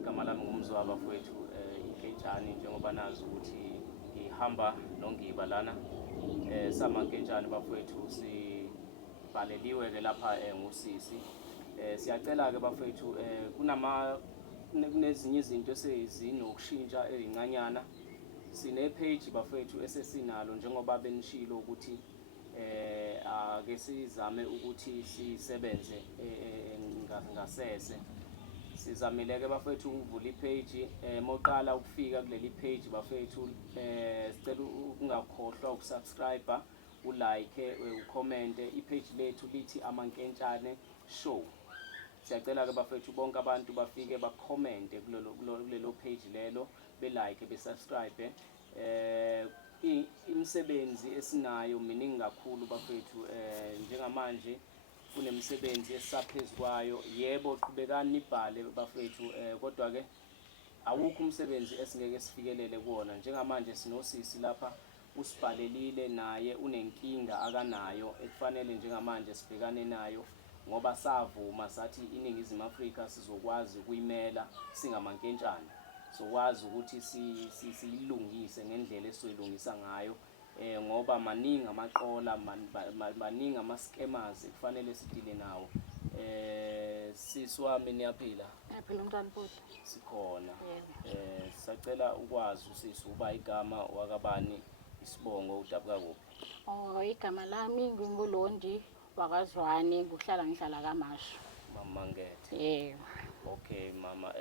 igama lami ngumzwa bafowethu inketshane njengoba nazi ukuthi ngihamba nongiba lana samanketshane bafowethu sibhaleliwe ke lapha ngusisi. Siyacela ke bafowethu kunezinye izinto esezinokushintsha ezincanyana. Sine page bafowethu esesinalo njengoba benishilo ukuthi ake sizame ukuthi sisebenze ngasese. Sizamile ke bafowethu ukuvula ipage moqala ukufika kuleli page bafowethu sicela ungakhohlwa ukusubscribe, ulike, ucomment ipage lethu lithi Amankentshane Show. Siyacela ke bafowethu bonke abantu bafike bacomment kulelo page lelo, belike, besubscribe. Imisebenzi esinayo miningi kakhulu bafowethu, njengamanje kunemisebenzi esisaphezukwayo. Yebo, qhubekani nibhale bafowethu, kodwa ke awukho umsebenzi esingeke sifikelele kuwona. Njengamanje sinosisi lapha usibhalelile, naye unenkinga akanayo ekufanele njengamanje sibhekane nayo, ngoba savuma sathi iNingizimu Afrika sizokwazi ukuyimela singamankentshane, sokwazi ukuthi siyilungise ngendlela esizoyilungisa ngayo, ngoba maningi amaqola, maningi ama-scammers ekufanele sidile nawo. Sisi wami niyaphila? Ngiyaphila umntwana futhi. Sikhona. Sisacela ukwazi usisi uba igama wakabani, isibongo, udabuka kuphi? Igama lami nginguLondi wakwaZwane, ngihlala kaMashu. Mama Mangethe. Yebo. Okay mama,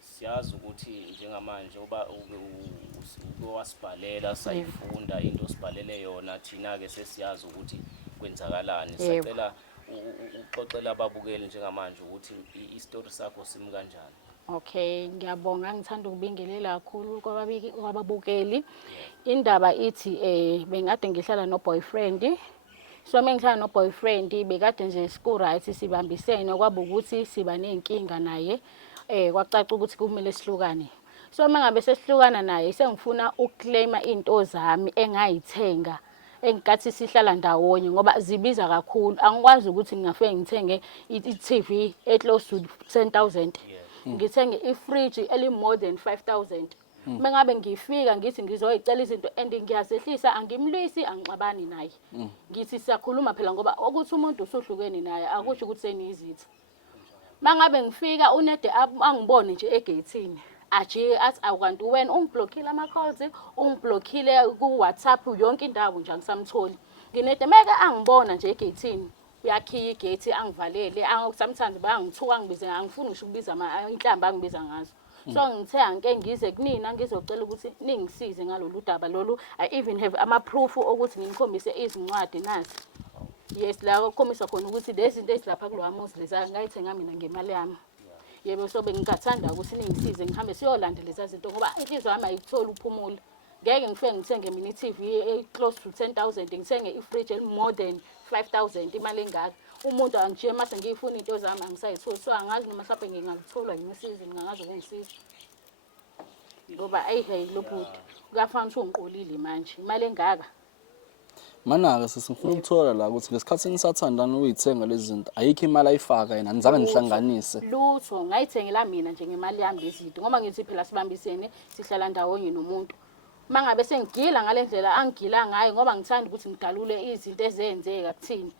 siyazi ukuthi njengamanje uba wasibhalela sayifunda into osibhalele yona, thina ke sesiyazi ukuthi kwenzakalani. Sicela uxoxela ababukeli njengamanje ukuthi istory sakho simi kanjani. Okay, ngiyabonga, ngithanda ukubingelela kakhulu kwababukeli. Indaba ithi bengade ngihlala no boyfriend. So mengihlala no boyfriend bekade nje siku right, sibambisene, kwaba ukuthi siba nenkinga naye. Kwacaca ukuthi kumele sihlukane. So mangabe sesihlukana naye sengifuna ukuclaima into zami engayithenga engikathi sihlala ndawonye ngoba zibiza kakhulu. Angikwazi ukuthi ngingafike ngithenge i-TV close to 10,000. Ngithenge ifridge eli more than 5,000. Mangabe ngifika ngithi ngizoyicela izinto and ngiyasehlisa, angimlwisi, angixabani naye. Ngithi siyakhuluma phela ngoba ukuthi umuntu usuhlukene naye akusho ukuthi seniyizitha. Mangabe ngifika unede angibone nje egate athi akanti wena ungiblockile ama-calls, ungiblockile ku WhatsApp, yonke indawo nje angisamtholi. Nginede meke angibona nje egate uyakhiya igate angivalele, sometimes bayangithuka ngibize, angifuni ngisho ukubiza inhlamba angibiza ngazo. So ngithe angeke ngize kunina ngizocela ukuthi ningisize ngalolu daba lolu. I even have ama-proof ukuthi ngikhombise izincwadi nazi. Yes, la ukhombisa khona ukuthi lezi zinto ezilapha kulowa muzi lezi ngayithenga mina ngemali yami. Yebo, so bengingathanda ukuthi ningisize ngihambe siyolandela lezi zinto ngoba inhliziyo yami ayikutholi uphumulo. Ngeke ngifike ngithenge mina i-TV close to 10,000, ngithenge i-fridge more than 5,000 imali engaka. Umuntu angishiye mase ngiyifuna into zami angisayitholi. So angazi noma mhlawumbe ngingalithola yimisizi, ngingazi ukungisiza. Ngoba hey lo bhuti kuyafana ukuthi ungiqolile manje imali engaka. Mana-ke sesifuna ukuthola la ukuthi ngesikhathi nisathandana uyithenga lezi zinto ayikho imali ayifaka yena nizake nihlanganise. Lutho ngayithengela mina nje ngemali yami lezi zinto ngoba ngithi phela sibambisene sihlala ndawonye nomuntu. Mangabe sengigila ngalendlela angigila ngayo ngoba ngithanda ukuthi ngidalule izinto ezenzeka kuthini.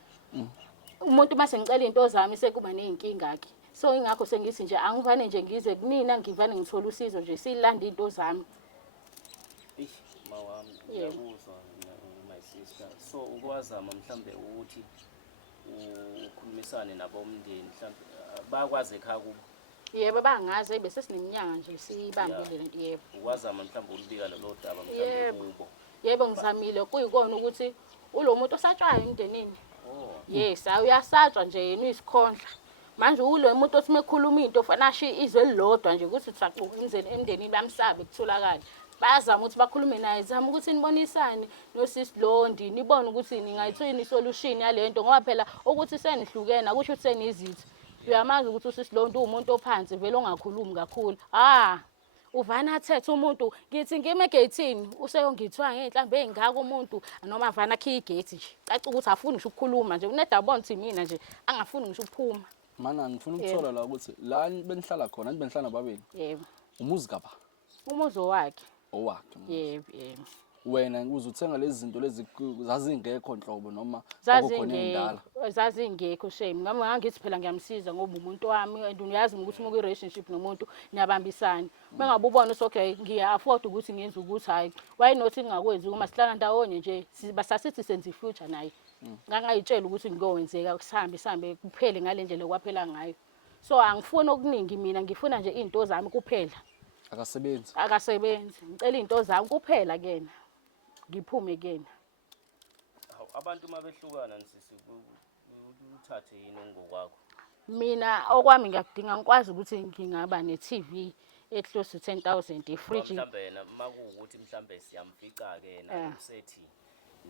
Umuntu mase ngicela into zami sekuba nezinkinga ke. So ingakho sengithi nje angivane nje ngize kunina ngivane ngithola usizo nje silanda into zami. Mawami ngiyakuzwa my sister. So ukwazama mhlambe ukuthi ukhulumisane nabomndeni mhlambe bakwazi ekhaya kubo. Yebo bangazi bese sineminyaka nje sibambile lento. Yebo ukwazama mhlambe ulibika lelo daba mhlambe kubo. Yebo ngizamile kuyikona ukuthi ulo muntu osatshwayo emndenini. Yes, uyasatshwa nje yena uyisikhondla. Manje ulo muntu othi mekhuluma into fanashi izwe elilodwa nje ukuthi saquka imizeni emndenini bamsabe kutholakala. Bayazama ukuthi bakhulume naye, zama ukuthi nibonisane noSisi Londi, nibone ukuthi ningayithini isolution yalento ngoba phela ukuthi senihlukene akusho ukuthi senizitha. Uyamazi ukuthi uSisi Londi umuntu ophansi vele ongakhulumi kakhulu. Uvana athethe umuntu ngithi ngime egate useyongithwa ngehlambe ezingaka umuntu noma avana akhiya igate nje. Caca ukuthi afuni ngisho ukukhuluma nje unedabona ukuthi mina nje angafuni ngisho ukuphuma. Mana ngifuna ukuthola la ukuthi la benihlala khona benihlala babili. Yebo. Umuzi kaba Umuzi wakhe. owakhe. Yebo. Wena uzuthenga lezi zinto lezi zazingekho nhlobo noma kwakukhona indala. Zazingekho shame. Ngama ngithi phela ngiyamsiza ngoba umuntu wami and uyazi ukuthi uma ku-relationship nomuntu niyabambisana. Mengabe ubona okay ngiya-afford ukuthi ngenze ukuthi hayi why not ngingakwenzi uma sihlala ndawonye nje basasithi senze future naye. Ngangayitshela ukuthi ngiyowenzeka sihambe kuphele ngale ndlela kwaphela ngayo. So angifuni okuningi mina ngifuna nje izinto zami kuphela. Akasebenzi. Ngicela izinto zami kuphela kena. Ngiphume kena. Abantu mabehlukana nsisi uthathe yini ngokwakho? Mina okwami ngiyakudinga ngikwazi ukuthi ngingaba ne-TV close to 10,000 ifridge. Mhlambe yena makuwukuthi mhlambe siyamfica ke na usethi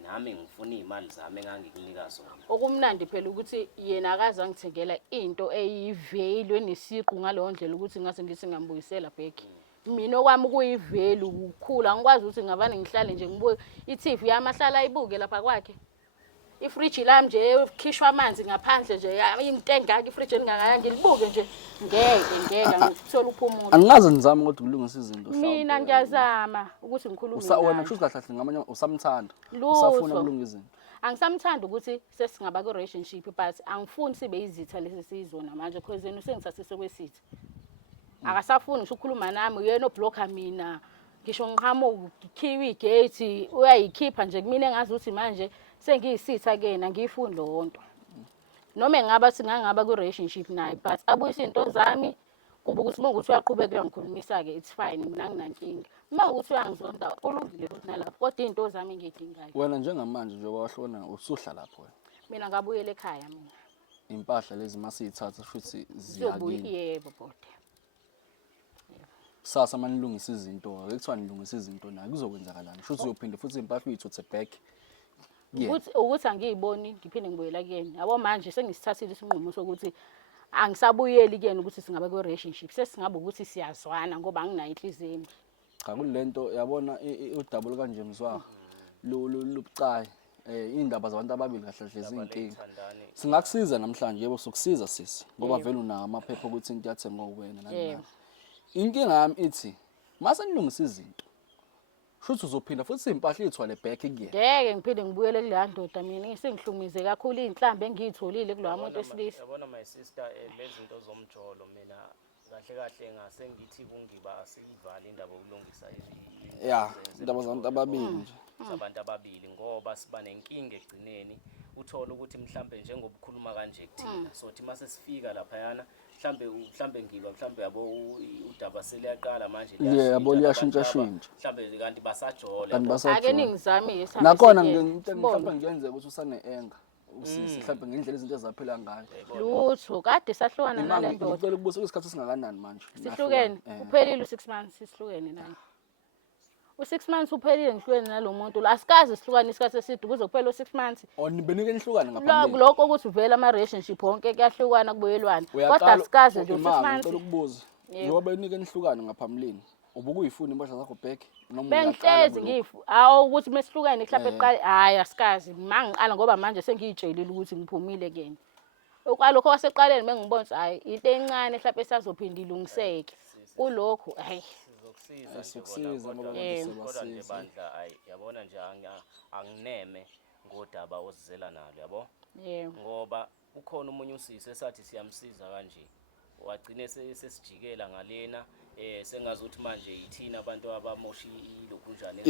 nami ngifuna izimali zami engangikunika zona. Okumnandi phela ukuthi yena akaza ngithengela into eyivalue nesiqu ngaleyo ndlela ukuthi ngase ngithi ngambuyisela back. Mina okwami kuyivalue ukukhula ngikwazi ukuthi ngabane ngihlale nje ngibuke i-TV yamahlala ayibuke lapha kwakhe. Ifridge lami nje ekhishwa amanzi ngaphandle nje into engaka ifridge engaka ngilibuke nje ngeke ngithola uphumulo. Angaze nizame kodwa ukulungisa izinto mhlawumbe. Mina ngiyazama ukuthi ngikhulume naye. Wena kusho kahle ngamanye usamthanda. Usafuna ukulungisa izinto. Angisamthanda ukuthi sesingaba ku relationship but angifuni sibe izitha lesi sizona manje because yena usengithathise kwesitha. Akasafuni ngisho ukukhuluma nami uyena oblocker mina. Ngisho ngiqhamuka ikhiwi igate uyayikhipha nje kumina engazi ukuthi manje sengiyisitha kena ngifuni lo nto. Noma engaba singangaba ku relationship naye but abuyisa izinto zami kuba ukuthi ukuthi uyaqhubeka uyangikhulumisa ke it's fine mina nginankinga. Uma ukuthi uyangizonda kulungile futhi nalapho kodwa izinto zami ngidingayo. Wena njengamanje nje wahlona usuhla lapho wena. Mina ngabuyela ekhaya mina. Impahla lezi masiyithatha futhi ziyakini. Yebo bode. Sasa manilungisa izinto ekuthiwa nilungisa izinto naye kuzokwenzakalani futhi uyophinde futhi impahla uyithuthe back. Ukuthi angiyiboni ngiphinde ngibuyela kuyena. Yabo manje sengisithathile isinqumo sokuthi angisabuyeli kuyena ukuthi singaba ku relationship. Sesingabe ukuthi siyazwana ngoba anginayo inhliziyo embi. Cha kulento yabona udouble kanje mzwa. Lubucayi indaba zabantu ababili kahle hle izinkinga. Singakusiza namhlanje yebo sokusiza sisi ngoba vele una amaphepha ukuthi into yathenga kuwena nani. Inkinga yami ithi mase nilungisa izinto futhi uzophinda futhi impahla ithwale back kuyena. Ngeke ngiphinde ngibuyele kuleya ndoda mina ngisengihlumize kakhulu inhlambe engiyitholile kulowa muntu esilisa. Yabona my sister lezi zinto zomjolo mina kahle ngase ngithi kungiba asivale indaba yokulungisa indaba zabantu ababili nje. Abantu ababili ngoba siba nenkinga egcineni uthola ukuthi mhlambe njengoba ukhuluma kanje kuthina sothi mase sifika lapha yana mhlambe ngiba mhlambe yabo udaba seliyaqala manje yabo liyashintsha mhlambe kanti basajola ake ningizame isami nakhona mhlambe ngiyenzeka ukuthi usane enga usisi mhlambe ngendlela izinto ezaphela ngayo lutho kade sahlukana nale ndoda ngicela ukubuza isikhathi singakanani manje sihlukene uphelile u6 months sihlukene naye u6 months uphelile ngihlukene nalomuntu la asikaze sihlukane isikhathi eside kuze kuphele u6 months benike nihlukane ngaphambi lokho ukuthi uvela ama relationship wonke kuyahlukana kubuyelwana kodwa asikaze nje u6 months ngicela ukubuza ngoba benike nihlukane ngaphambilini ubukuyifuna impahla zakho back noma bengihlezi ngifu ukuthi mesihlukane mhlawumbe eqala hayi asikazi mangiqala ngoba manje sengiyitshelile ukuthi ngiphumile kena okwalokho waseqaleni mengibona hayi into encane mhlawumbe esazophinda ilungiseke kulokho hayi sokusiza kodwa nje bandla yabona nje angineme ngodaba ozizela nalo yabo ngoba ukhona umunye usisi esathi siyamsiza kanje wagcine sesijikela ngalena sengazuthi manje yithina abantu abamoshi lokhu njani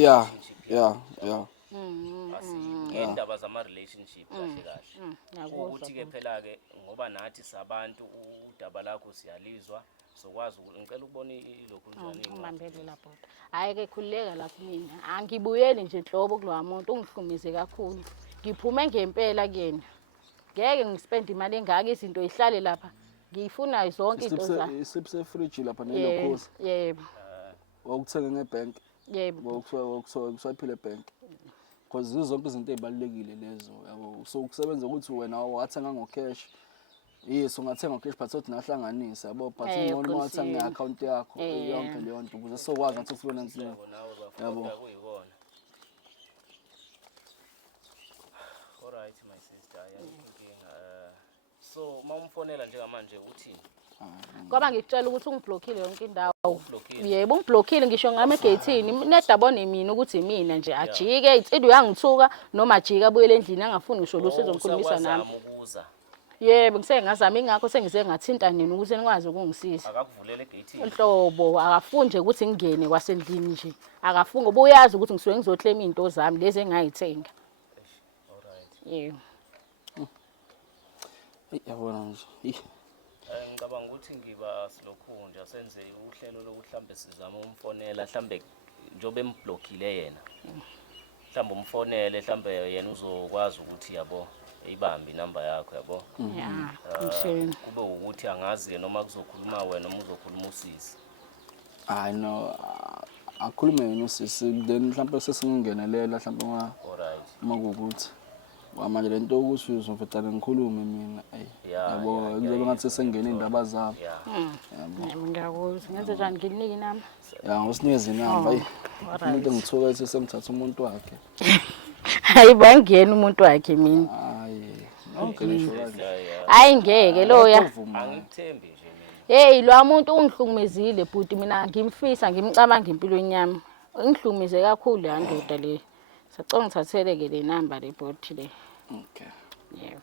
ngendaba zama relationship kahle ukuthi ke phela ke ngoba nathi sabantu udaba lakho siyalizwa sokwazi ngicela ukubona ilokhu njani ngibambele lapho hayi ke khulileka lapho mina angibuyeli nje nhlobo kulowa muntu ungihlumize kakhulu ngiphume ngempela kuyena ngeke ngispend imali engaka izinto ihlale lapha ngifuna zonke izinto za isipse fridge lapha nelokhosi yebo wakuthenga ngebank yebo wakuswaphile bank because zonke izinto ezibalekile lezo yabo so ukusebenza ukuthi wena wathenga ngocash yes ungathenga ngocash but uthi nahlanganisa yabo but ngcono wathenga ngeaccount yakho yonke leyo nto ukuze sokwazi ngathi ufuna nzima yabo alright my sister so mawumfonela njengamanje uthini? Ngoba ngikutshela ukuthi ungiblockile yonke indawo. Ublockile. Yebo ungiblockile ngisho ngamegethini nedabone mina ukuthi mina nje ajike insidi uyangithuka noma ajika abuyele endlini angafuni ngisho lo sizongikhulumisa nami. Ukuza. Yebo ngisengazama ingakho sengize ngathinta nini ukuthi nikwazi ukungisiza. Akakuvulele egate. Inhlobo akafuni nje ukuthi ngingene kwasendlini nje. Akafuni ngoba uyazi ukuthi ngisuke ngizoclaim into zami lezi engayithenga. Alright. Yebo. Yabona nje. Ngicabanga ukuthi ngiba silokhu nje senze uhlelo lokuthi mhlambe sizama umfonela mhlambe njobe emblockile yena. Mhlambe umfonele mhlambe yena uzokwazi ukuthi yabo eyibambe inamba yakho yabo. Yeah. Ngishini. Kube ukuthi angazi noma kuzokhuluma wena noma uzokhuluma usisi. Hayi no akhulume yena usisi then mhlawumbe sesingenelela mhlawumbe Alright. makukuthi manje lento ukuthi uzomfetana ngikhulume mina yabo kuzobe ngathi sengena indaba zabo. Yebo ngiyakuzwa ngenze njani nginike inamba? Ya ngosinikeza inamba umuntu engithuka ethi semthatha umuntu wakhe. Hayi bangena umuntu wakhe mina. Hayi nonkelisho kanje. Hayi ngeke loya. Angikuthembi nje mina. Hey lo muntu ungihlukumezile bhuti mina ngimfisa ngimcabanga empilweni yami. Ngihlukumeze kakhulu la ndoda le. Sacela ngithatheleke le number le bhuti le. Okay. Yebo.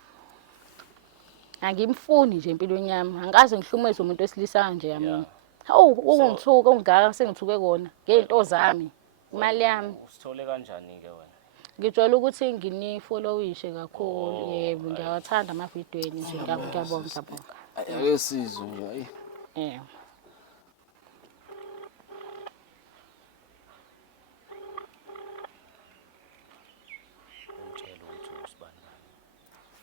Angimfuni nje empilweni yami. Angikaze ngihlumeze umuntu wesilisa kanje yami. Hawu ungithuka ungaka sengithuke kona ngeinto zami. Imali yami. Usithole kanjani ke wena? Ngijwayele ukuthi nginifollowishe kakhulu. Yebo ngiyawathanda amavidiyweni nje ngiyabonga. Ayesizwe nje ayi. Yebo. Ngitshela ukuthi usibani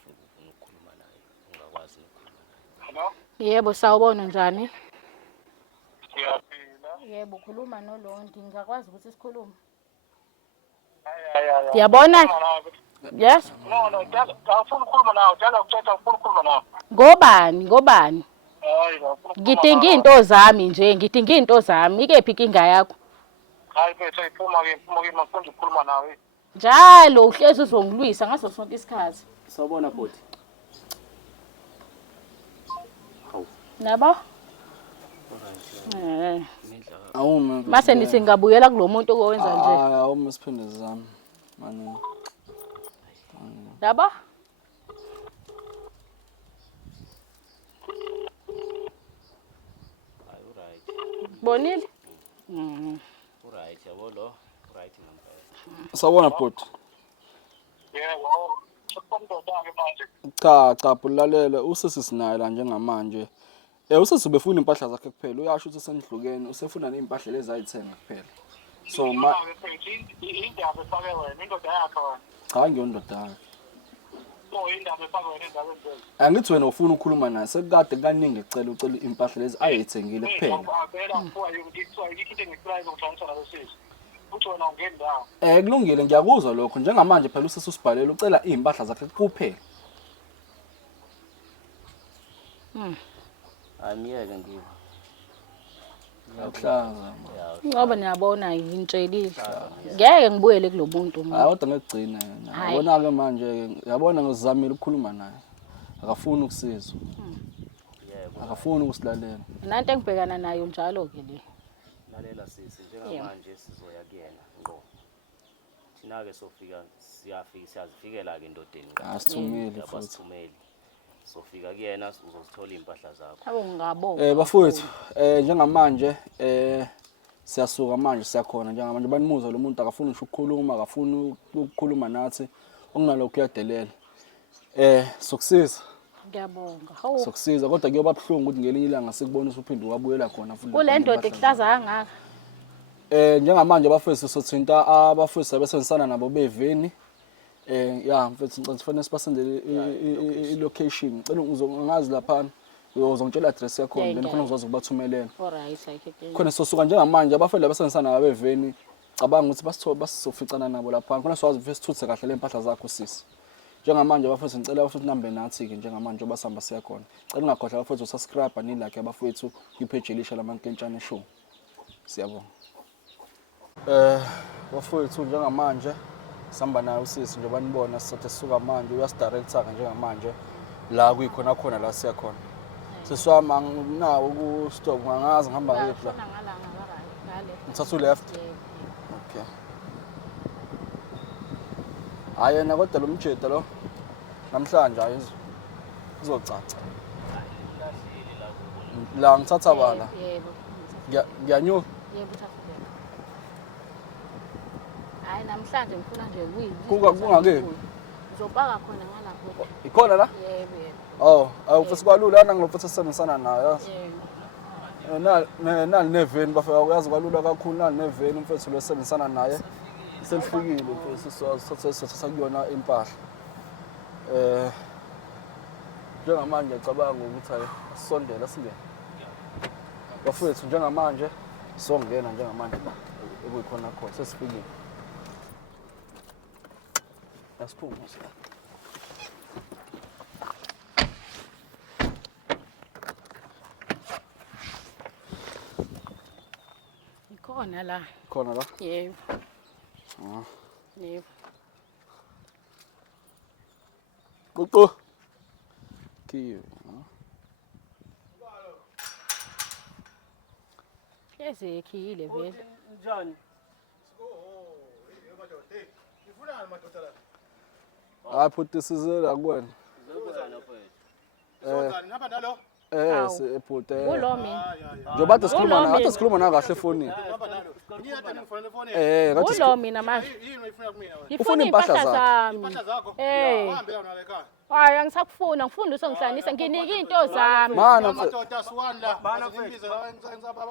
ufuna ukukhuluma naye ungakwazi ukukhuluma naye. Hello? Yebo sawubona njani? Siyaphila. Yebo khuluma noLondi ngingakwazi ukuthi sikhulume. Hayi. Yabona? Yes. No, jala awufuna ukukhuluma nawe, jala ucela ufuna ukukhuluma nawe. Ngobani? Hayi, ngifuna Ngidinga into zami nje, ngidinga into zami. Ikephi inkinga yakho? hayi bese iphuma ke maqonje ukukhuluma nawe. Njalo uhlezi uzongilwisa ngaso sonke isikhathi. Sawubona bhuti. Nabo? Awume. Mase nithi ngabuyela kulomuntu owenza nje. Awume siphinde zami. Manje. Yabo? Hayi right. Bonile? Right yabo lo. Right number. Sawubona bhuti. Yebo. Uqondoda ke manje. Cha bulalela usisi sinaye la njengamanje. Usisi ubefuna impahla zakhe kuphela. Uyasho ukuthi senihlukene usefuna neimpahla lezi ayithenga kuphela. So indaba efake wena, indoda yakhe wena. cha ngiyondoda yakhe. Indaba efake wena endabeni lezi. Angithi wena ufuna ukukhuluma naye sekade kaningi ecela impahla lezi ayithengile kuphela. Ngiyabela mfowethu ukuthi kuthiwa yikho into engicelayo ukuthaniswa nalo sisi. Uthi wena ungena ndawo. Kulungile ngiyakuzwa lokho njengamanje phela usisi usibhalela ucela impahla zakhe kuphela. Amiyeke ngibo. Yakuhlaza. Ngoba niyabona ngitshelile. Ngeke ngibuyele kulomuntu Hayi kodwa ngegcina yena. Yabona ke manje yabona ngizamile ukukhuluma naye. Akafuni ukusizwa. Yebo. Akafuni ukusilalela. Nanto engibhekana nayo njalo ke le. Lalela sisi njengamanje sizoya kuyena ngo. Thina ke sofika siyazifikela ke endodeni kahle. Asithumeli futhi. Abasithumeli. Sofika kuyena uzozithola impahla zakho. Abo ngabonga. Bafowethu njengamanje siyasuka manje siyakhona njengamanje banimuza lo muntu akafuni ngisho ukukhuluma akafuni ukukhuluma nathi okunalokho uyadelela. Sokusiza. Ngiyabonga. Hawu. Sokusiza kodwa kuyoba buhlungu ukuthi ngelinye ilanga sikubonisa uphinde wabuyela khona futhi. Kule ndoda ehlaza kangaka. Njengamanje abafowethu sothinta abafowethu abesenzisana nabo beveni. Mfethu ngicela sibasendele i-location. Ngicela uzongazi lapha uzongitshela address yakho then khona uzoza ukubathumelela. Alright ayike. Khona sosuka njengamanje abafowethu abesenzisana nabo beveni. Cabanga ukuthi basizoficana nabo lapha. Khona siwazi ukuthi sithuthe kahle le mpahla zakho sisi. Njengamanje abafowethu ngicela abafowethu nambe nathi ke njengamanje obasihamba siya khona. Ngicela ungakhohlwa abafowethu subscribe ni like abafowethu kwi-page elisha lamankentshane show. Siyabonga. Bafowethu njengamanje sihamba naye usisi njengoba nibona sisathe sisuka manje uyasidirector ke njengamanje la kuyikhona khona la siya khona seswami anginawo ku stop ngangazi ngihamba ngephi la Shona ngala ngale. ngithatha left Yebo. okay hayi na kodwa lo mjeda lo namhlanje hayi izocaca la ngithatha bala Yebo. ngiyanyuka Yebo uthafile. Hayi namhlanje ngifuna nje kungake uzopaka khona ngalapho. ikhona la Yebo yebo. oh awufisa kwalula ana ngilofisa sisebenzisana nayo Yebo. nali neveni bafika uyazi kwalula kakhulu nali neveni umfethu lo sebenzisana naye selifikile mfethu sisathatha kuyona impahla njengamanje ngicabanga ukuthi hayi sisondela singene bafethu njengamanje songena njengamanje ekuyikhona khona sesifikile yasiphuma Ikhona la. khona la Yebo. Yebo. Qoqo kiyo Ezekhile vele. Njani? hayi futhi sizela kuwena Ngizokuzana mfethu. Sozani ngihamba nalo. ebhuti Kulo mina. njengoba kade sikhuluma na kahle efonini Ngihamba nalo. Ngiyade ngifonele efoni. kade Kulo mina manje. Yini uyifuna kumina wena? Ngifuna impahla impahla zami. Impahla zakho? Uhambe la nale ekhaya. Hayi angisakufuna ngifunda usongihlanisa nginike into zami. mana Amadoda siwanda. Ngizimbize la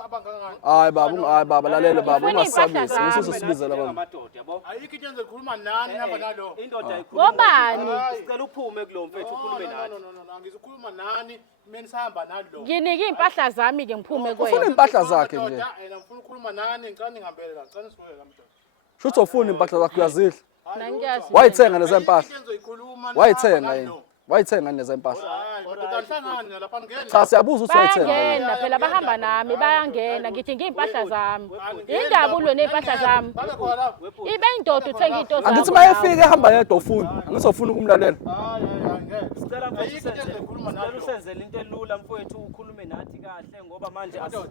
abangangani. hayi baba lalela baba Ngifuna impahla ungasabisi zami. ngisosibizela baba Ngamadoda yabo. Ayikho into enze ngikhuluma nani ngihamba nalo. Indoda ayikhuluma. Ngobani? Sicela uphume kulo mfethu ukhulume nathi. No, angizokhuluma nani. Mina sihamba nalo. Nginike impahla zami ke ngiphume ufuna kwena. impahla zakhe nje Yena ngifuna ukukhuluma nani ngicela ngihambele la. Ngicela sibuye la mdoda. shuthi ufuna impahla zakhe uyazidla Mina ngiyazi. wayithenga lezi mpahla Into enze ikhuluma wayithenga yini wayithenga lezi mpahla Hayi, madoda angihlangani lapha ngene. cha siyabuza ukuthi wayithenga yini Bayangena phela bahamba nami bayangena ngithi ngiy'impahla zami. Indaba ulwe ney'mpahla zami. Babe khona la. Ibe indoda uthenga into angithi zami. mayefika ehamba yedwa ufuna angisofuna ukumlalela Hayi, ngeke. Sicela mfethu Ayikho into enze ngikhuluma sicela nalo. usenzele into elula mfethu ukhulume nathi kahle ngoba manje Madoda,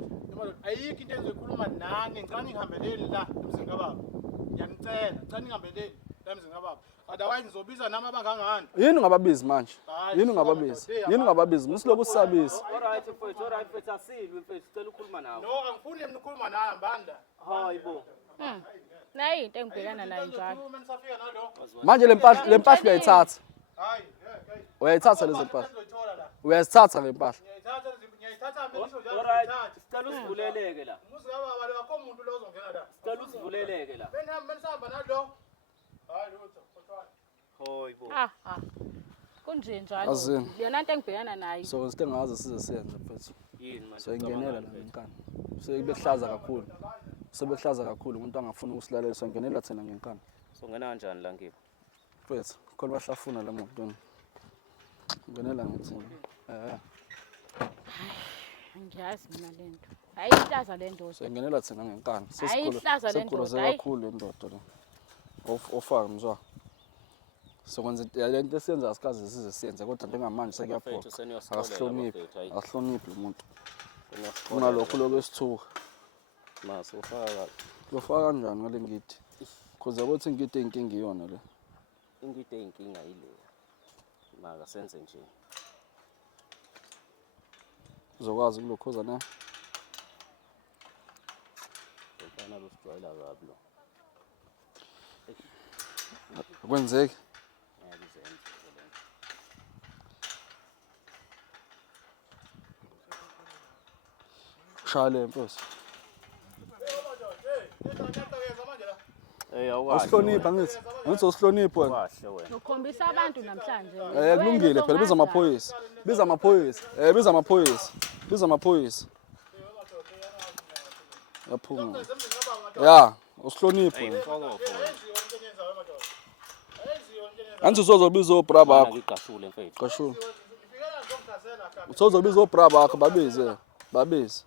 ayikho into enze ngikhuluma nani ngicela ngihambeleni la emzini kababa. Ngiyanicela, ngicela ngihambeleni la emzini kababa. Otherwise ngizobiza nami abangangani. yini ungababizi manje yini ungababizi msilobu usabisi alright mfethu asilwe mfethu sicela ukhuluma nawe. No, angifuni nikhuluma nami mbanda. Hayibo. Nayi into engibhekana nayo njalo. Ngikhuluma nisafika nalo. manje le mpahla uyayithatha Hayi, uyayithatha lezi mpahla ngizothola la. uyazithatha le mpahla Ngiyayithatha ngisho njalo. Alright sicela usivuleleke la. Umuzi kababa lo akho umuntu lo ozongena la. Sicela usivuleleke la. Benisahamba nalo. Hayi lutho, khothwana. Hayibo. Kunje njalo. Azini. Yona into engibhekana nayo. so sithe ngaze size siyenze mfethu Yini manje? soyingenela la ngenkani sebehlaza kakhulu sebehlaza kakhulu umuntu angafuni ukusilalela soyingenela thina ngenkani Songena kanjani la ngibo? mfethu khona bahlafuna la montweni ngenela ngithini Ngiyazi mina lento. Ayihlaza le ndoda. soyingenela thina ngenkani Ayihlaza le ndoda, hayi. kakhulu indoda le ofaka mzwa sokwenza le nto esiyenza asikaze size siyenze kodwa njengamanje sekuyaphoqa Mfethu seniyosikolela asihloniphi bafethu, hayi. asihloniphi umuntu Seniyosikolela. kunalokho lokwesithuka Mase ufaka lofaka kanjani ngale ngidi kuze ukuthi ngide inkinga iyona le ingide eyinkinga ile. Maka senze nje. uzokwazi kulokhoza na Mfana lo sijwayela kabi lo. akwenzeki Ngiyakuzenza le nto. shaya le mfethu usihlonipha ngithi usihloniphi wena Kahle wena. Ukhombisa abantu namhlanje. kulungile phela biza amaphoyisa biza amaphoyisa yaphuma ya usihloniphi wena anthi uzobiza obra bakho Ngiqashule mfethu. qashula uzobiza obra bakho babize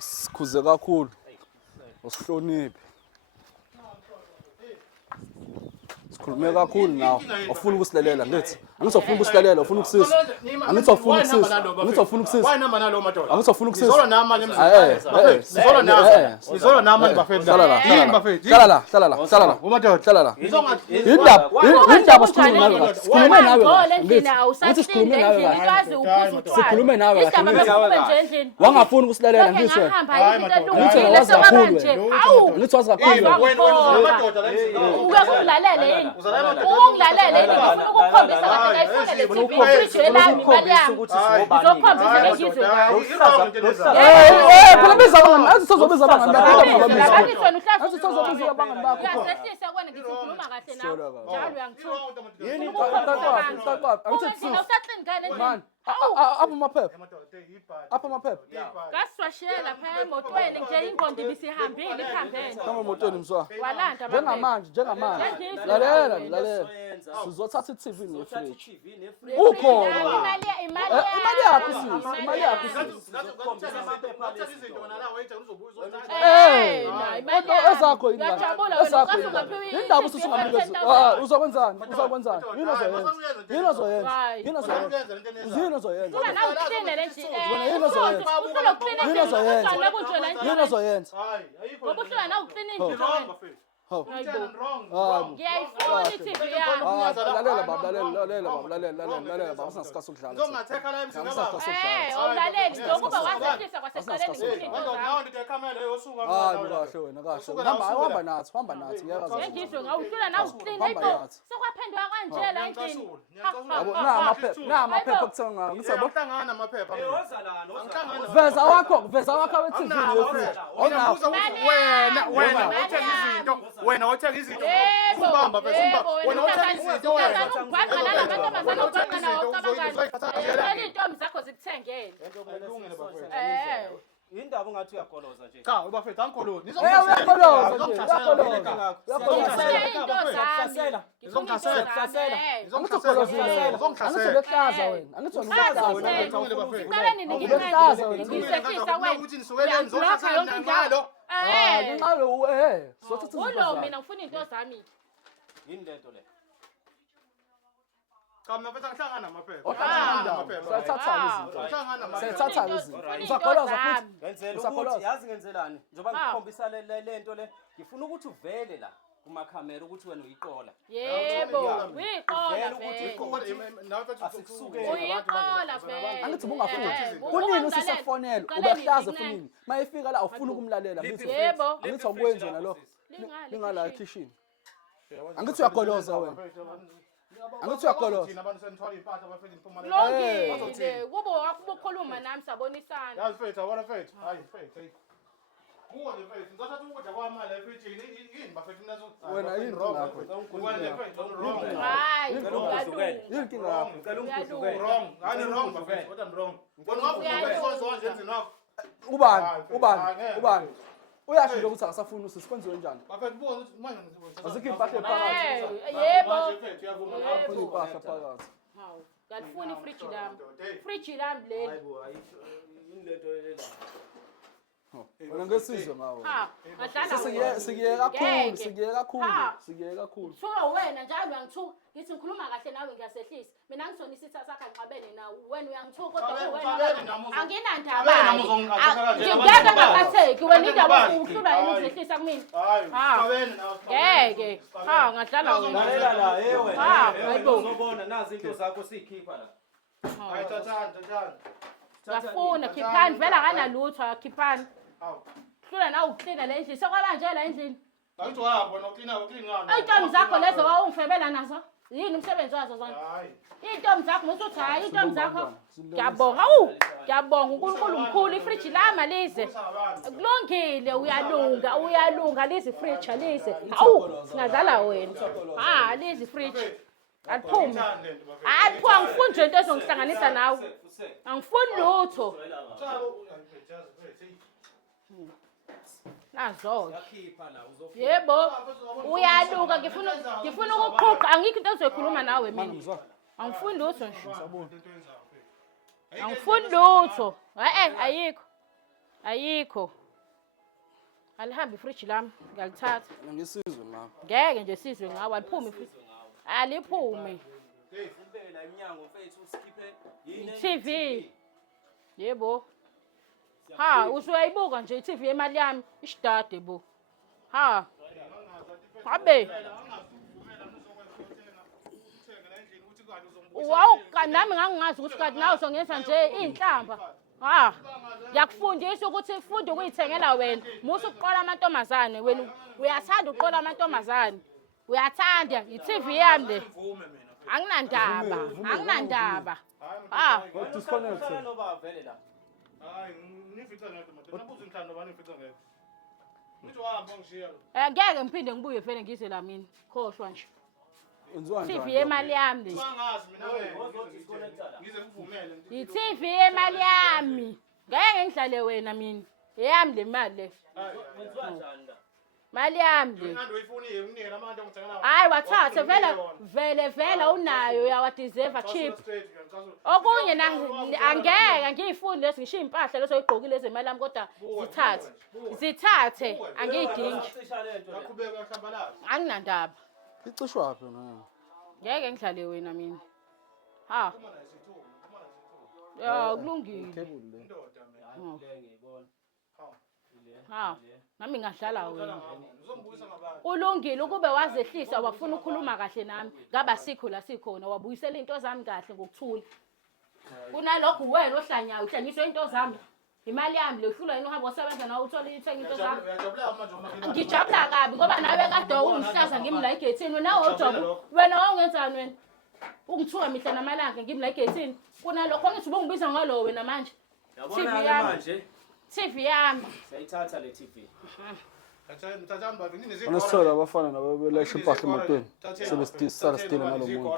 sikhuze kakhulu usihloniphi sikhulume kakhulu nawe awufuna ukusilelela ngithi angizofuna ukusilelela ufuna ukusisa angizofuna ukusisa angizofuna ukusisa Why number nalo madoda? angizofuna ukusisa Ngizolo nama manje emzini. Ngizolo nama. Ngizolo nama Buffett. Yini Buffett? hlala la Umadoda. hlala la Ngizonga indaba sikhulume nawe sikhulume nawe sikhulume nawe wangafuni ukusilelela ngizwe ngithi wazi kakhulu Madoda la emzini. Uyakulalele yini? Ungilalele yini? Ngifuna ukukhombisa kahle ngayifuna le TV ijwe lami imali yami. Ngizokhombisa ngegizwe ngayo. phela biza abangani athi sozobiza abangani bakho athi sozobiza abangani bakho Uyasehlisa kwena ngithi ukhuluma kahle nawe. Njalo uyangithuka. yini Angithi usaxini ngane endlini. man apha amaphepha apha amaphepha Ngaswashela phaya emotweni nje ingondo ibisihambile iphambene. kama emotweni mswa Walanda njengamanje Ngengizwe. lalela sizothatha i-TV nefridge ukhona imali yakho sisi imali yakho sisi ezakho indaba ususungamnikeza uzokwenzani yini ozoyenza ozoyenza ngiyayifuna i-TV yami. lalela baba singasikhathi sokudlala Ngizongatheka la emzini baba. Awulaleli njengoba wasehlisa kwasekuqaleni kahle wena kahle hamba nathi ngengizwe ngawuhlula nawuklina sekwaphendwa kanjela endlini. amaphepha okuthenga ngithi yabo Angihlangana amaphepha. veza wakho we-TV yefridge Wena othenga izinto. Umbamba bese umbamba. Wena othenga izinto wena. Intombi zakho zikuthengele. Indaba ungathi uyagoloza nje. Cha, ubafethu angikhuluni. Ulo mina ngifuna into zami. Yini lento le? Cha, mina mfethu angihlangana amaphepha. Sethatha izinto uzakoloza futhi Ngenzela ukuthi yazi ngenzelani njengoba ngikhombisa lento le ngifuna ukuthi uvele la kumakhamera ukuthi wena uyiqola. Yebo, uyiqola vele. Uyiqola vele. angithi bungafuthi kunini usisekufonela ubehlaza efonini mayifika la awufuna ukumlalela Yebo. angithi akwenze nalo lingala ekitchen angithi uyagoloza wena angithi uyagoloza Longile, kubo wakukhuluma nami sabonisana. Yazi mfethu, awona mfethu. Hayi mfethu. Kuwo le mfethu, ngizothatha ukudla kwamali efrijini. Yini bafethu nazo? wena yini ngakho Hayi, yini inkinga yakho Ngicela ungidlukele. wrong. Hani wrong bafethu, kodwa I'm wrong. Wena ngakho sonke nje emzini wakho. ubani uyasho nje ukuthi akasafuni usisi kwenziwe njani Bafethu buka ukuthi manje ngizokwenza. azikho impahla phakathi Yebo. Manje mfethu uyavuma ngakho. azikho impahla phakathi Hawu, ngalifuna ifridge lami. Fridge lami leli. Hayibo yini lento le la? wena ngesizwe ngawe Ha, ngadlala. sikiye kakhulu Sho wena njalo uyangithuka. Ngithi ngikhuluma kahle nawe ngiyasehlisa. Mina ngisona isitha sakhe ngiqabene nawe. Wena uyangithuka kodwa wena anginandaba. Ngiyeke ngaphatheki wena indaba uhlula yini uzehlisa kumina. Hayi, cabene nawe. Ngeke. Ha, ngadlala wena. Lalela la wena. Hayibo. Uzobona nazi into zakho sikhipha la. Hayi thathani. Ngiyafuna khiphani vela akanalutho khiphani. Hawu. Hlula nawe uklina le ndlini. Sekwabanje la endlini. Ayithi wahamba wena uklina ngani? Ayintombi zakho lezo wawungifebela nazo. Yini umsebenzi wazo zona? Hayi. Intombi zakho musuthi hayi intombi zakho. Ngiyabonga. Ngiyabonga uNkulunkulu mkhulu ifridge lama lize. Kulungile uyalunga lize fridge lize. Hawu singadlala wena. Ha lize fridge. Aliphume. Aliphume angifuni nje into ezongihlanganisa nawe. Angifuni lutho. Nazo. Yakhipha la uzofika. Yebo. Uyalunga ngifuna ukuqhuqa angikho into ezoyikhuluma nawe mina. Angifuni lutho nje. Angifuni lutho. Ayikho. Alihambi ifridge lami ngiyalithatha. ngesizwe ngawe Ngeke nje sizwe ngawe aliphumi ifridge. Aliphume. Sibeke la iminyango mfethu usikhiphe TV. Yebo. Ha, usuyayibuka nje iTV yemali yami isidade bo. Ha. Abe. Wow, kanami ngangazi ukuthi kanti nawe uzongenza nje inhlamba. Ha. Ngiyakufundisa ukuthi ufunda ukuyithengela wena. Musu uqola amantombazane wena uyathanda uqola amantombazane. Uyathanda iTV yami le. Anginandaba. Ah, disconnect. Hayi, nifica ngedwa madodana. Nabuza inhlando bani nifica ngedwa. Nithi wahamba ngishiya lo. ngeke ngiphinde ngibuye vele ngize la mina. Khohlwa nje. Wenziwa TV njani? yemali yami le. Bangazi mina ngize kuvumele. iTV yemali yami. Ngeke ngihlale wena mina. Eyami le mali le. wenziwa kanjani la? Mali yami le. Ngando uyifuni unginike amanje ngithengela. Hayi wathathe vele unayo uyawadeserve cheap. Okunye angeke ngiyifundi lesi ngishiya impahla leso oyigqokile ezemali yami kodwa zithathe angiyidingi. Yaqhubeka yahlambalaza. Anginandaba. Icishwaphi yona? Ngeke ngihlale wena mina. Ha. Ya kulungile. Table le. Indoda mina. Ngiyibona. Ha. Nami ngahlala wena. Uzombuyisa ngabantu. Ulungile ukube wazehlisa wafuna ukukhuluma kahle nami. Ngaba sikho la sikhona wabuyisela into zami kahle ngokuthula. Kunalokho wena ohlanyayo uhlanyiswe into zami. Imali yami lehlula yena uhamba wasebenza nawe uthola ithenga into zami. Uyajabula manje umakhelwane. Ngijabula kabi ngoba nawe kade ungumhlaza ngimla egethini nawe ujobo. Wena wawungenzani wena? Ungithuka mihla namalanga ngimla egethini. Kunalokho ngithi ubungibiza ngalo wena manje. Yabona ke manje TV yami. siyayithatha le TV. Mthatha mba vini nezikho. Onesithola abafana nabo belesha impahla emotweni. Sebesitisa stile ngalomuntu.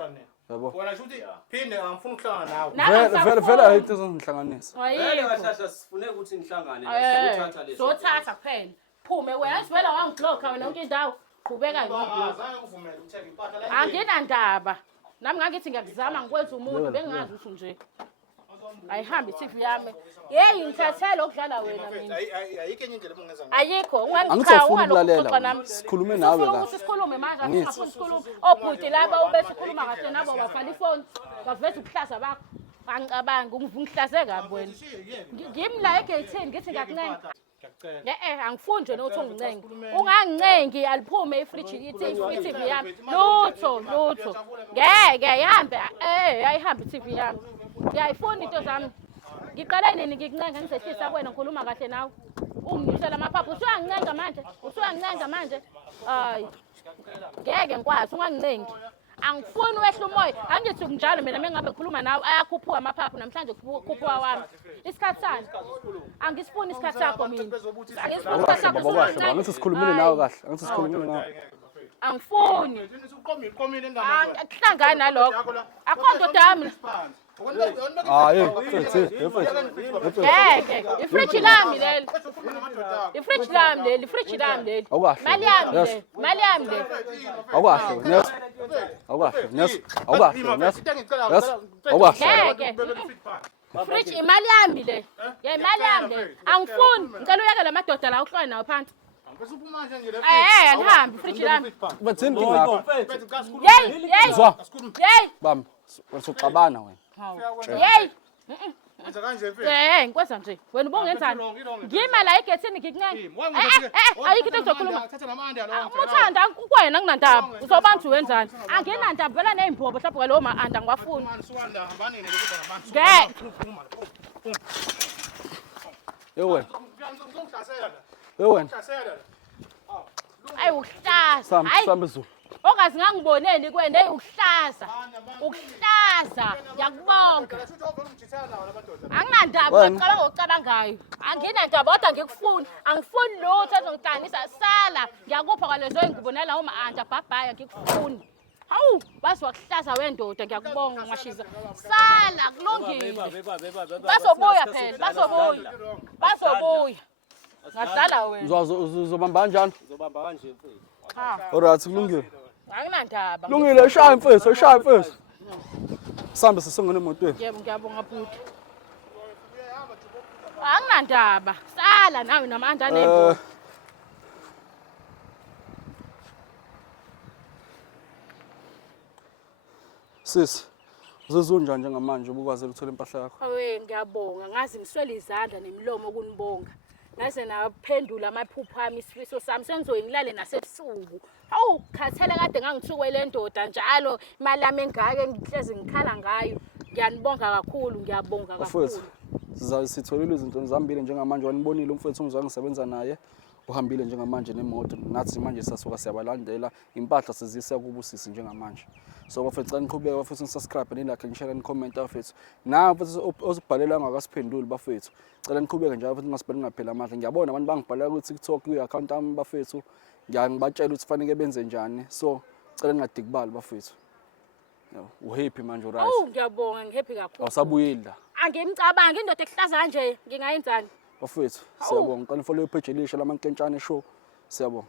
Yabo. Wena shuthi phinde angifuni ukuhlangana Vele nawe. vele ayitho zongihlanganisa. Vele kahlahla sifune ukuthi nihlangane siyothatha le. Zothatha kuphela. Phume wena sivela wangibloka wena yonke indawo. Qhubeka ngibloka. Azange uvumele ukuthenga impahla la. Anginandaba. Nami ngakithi ngiyakuzama ngikwenza umuntu bengazi ukuthi nje. Ayihambi iTV yami. Hey ngithathela ukudlala wena mina. Ayikho enye indlela obungenza ngayo. Ayikho ungangichawa Angisafuni ukulalela. ungalokho nami. Sikhulume nawe Ufuna kahle. ukuthi sikhulume manje angifuni sikhulume. Obhuti laba ubese ukhuluma kahle nabo bavala ifoni. Baveza ukuhlaza bakho. Angicabangi ungihlaze kabi wena. Ngimla egethini ngithi ngiyakuncenga. Ngiyacela. Angifuni nje nokuthi ungincenga. Ungangincengi aliphume ifriji iTV yami. Lutho. Ngeke ihambe ayihambe iTV yami. Ngiyayifuna into zami. Ngiqala nini ngikuncenga ngizehlisa kuwena ngikhuluma kahle nawe. Unginyusela amaphaphu usuyangincenga manje. Hayi. Ngeke ngikwazi ungangincengi. Angifuni wehla umoya. Angithi kunjalo mina mengabe ngikhuluma nawe ayakhuphuka amaphaphu namhlanje kukhuphuka wami. Isikhathi sani? Angisifuni isikhathi sakho mina. Angisifuni isikhathi sakho. Baba ngithi sikhulumile nawe kahle. Angithi sikhulumile nawe. Angifuni. Uqomile ingane. Akuhlangani nalokho. Akho ndoda yami. Hayi, Ngeke. Ifriji lami leli. Ifriji lami leli. Awukahle. Mali yami le. Awukahle, Nes. Awukahle. Ngeke. Ifriji imali yami le. Ya imali yami le. Angifuni. Ngicela uyeke la madoda la uhlwane nawo phansi. Ngiphuma manje nje le. Alihambi ifriji lami. Bathini ngapha. Yey. Zwa. Yey. Bam, usuxabana wena. Yey. Wenza kanje mfethu. Ngikwenza nje. Wena ubungenzani? Ngima la egethini ngikuncane. Ayikho into ezokhuluma. Thatha namande alo. Umuthanda kukwena nginandaba. Uzobantu wenzani? Anginandaba vela nezimbobo mhlawumbe kwalo anda ngiwafuni. Suwanda hambanini ukuba nabantu. Ngeke. Wena. Ngizongihlasela. Wena. Ngihlasela. Ayi uhlaza. Sambe Zulu. Ongazi ngangiboneli kwende uhlaza. Ukuhlaza. Ngiyakubonga. Anginandaba ngicabanga ngokucabangayo. Anginandaba kodwa ngikufuni. Angifuni lutho ezongidanisa sala. Ngiyakupha kwalezo engibonela uma anda bhabhaya ngikufuni. Hawu, basi wakuhlaza wendoda ngiyakubonga ngashiza. Sala kulungile. Bazobuya phela, bazobuya. Ngadlala wena. Uzobamba kanjani? Uzobamba kanje mfethu. Cha, Alright, kulungile. anginandaba. Kulungile, shaya mfethu. Sambe sisongena emotweni. Yebo ngiyabonga bhuti. Anginandaba. Sala nawe namandla nembo. Sisi, uzizwa unjani njengamanje ubukwazi ukuthola impahla yakho? Awe ngiyabonga ngazi ngiswele izandla nemilomo ukunibonga. Ngaze naphendula amaphupho ami isifiso sami senzoyi ngilale nasebusuku. Hawu khathele kade ngangithukwele ndoda njalo imali yami engake ngihlezi ngikhala ngayo. Ngiyanibonga kakhulu ngiyabonga kakhulu. Mfowethu, sitholile izinto zihambile njengamanje wanibonile umfowethu umzwa ngisebenza naye. Uhambile njengamanje nemoto nathi manje sasuka siyabalandela impahla sizisa kubusisi njengamanje. So bafethu cela niqhubeke bafethu nisubscribe nilike nishare nicomment bafethu. Na bafethu osibhalela ngakasiphenduli bafethu. Cela niqhubeke njalo bafethu ningasibhali ngaphela amandla. Ngiyabona abantu bangibhalela ku TikTok ku-account yami bafethu. Ngiyabatshela ukuthi fanele benze njani. So cela ningadikibali bafethu. Uhappy manje right? Oh ngiyabonga ngihappy kakhulu. Awusabuyeli la. Angimcabangi indoda ehlaza kanje ngingayenzani? Bafethu siyabonga. Qala follow page elisha lamankentshane show. Siyabonga.